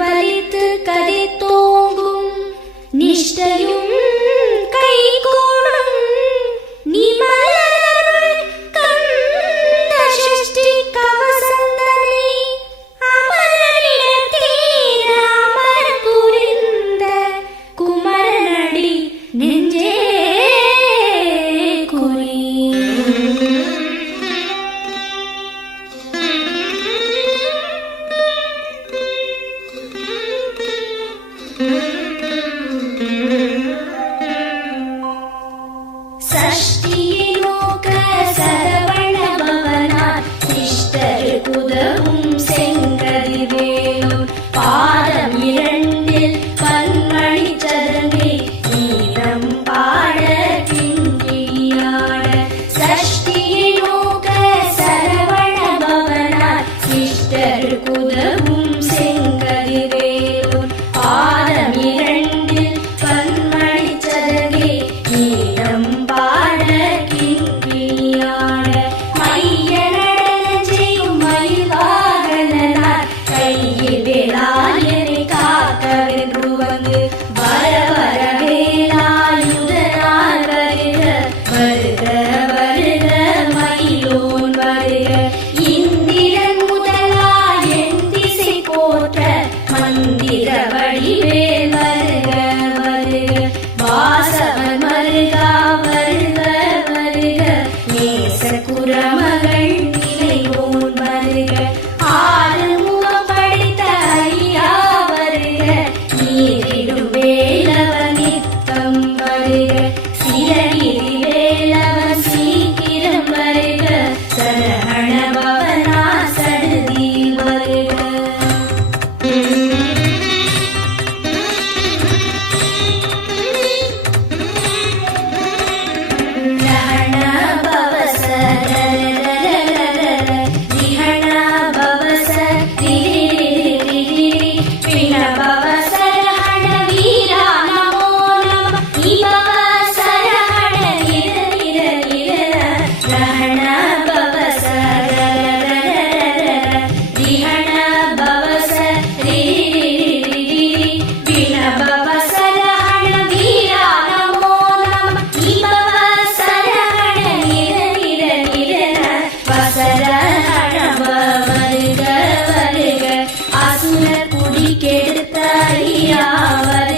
பலித்து கதை தோங்கும் நிஷ்டையும் கைகூடும் நிமலருள் கந்த சஷ்டி கவசந்தனை அமரனிடத்தீர அமர் புரிந்த குமரனடி நெஞ்சே குறி. சஷ்டியை நோக்க சரவண பவனார் சிஷ்டருக்குதவும் செங்கதிவேலும் பாதம் இரண்டில் பன்மணி சதங்கை நீதம் பாட கிங்கியாட. சஷ்டியை நோக்க சரவண பவனார் சிஷ்டருக்குதவும் செங்கதிவேலும் பாதம் இரண்டில் பன்மணி சதங்கை நீதம் பாட கிங்கியாட. மைய நடன செய்யும் மயில்வாகனார் கையில் வேலாயனை காக்கவென்று வந்து வர வர வேலாயுதனார் வருக வருக வருக மயிலோன் வருக. இந்திரன் முதலாய் என் திசை போற்ற மந்திர வடிவேல் வருக வருக. வாசவன் மருகா வருக வருக நேச குரமகள் நிலைவோன் வருக. ஆறுமுகம் படித்த ஐயா வருக நீரிடும் வேலவன் நித்தம் வருக. சிறகிரி வேலவன் சீக்கிரம் வருக சரவண பவனா சடுதி வருக. ரஹண பவச ரிஹண பவச ரிரிரிரிரிரி பிண பவச ரஹண வீரா நமோ நம இபவச ரஹண நிரநிரநிர ரஹண பவச ரிஹண பவச ரிரிரிரிரிரி பிண பவச ரஹண வீரா நமோ நம இபவச ரஹண நிரநிரநிர வசரஹண வருக வருக. அசுர குடி கெடுத்த ஐயா வருக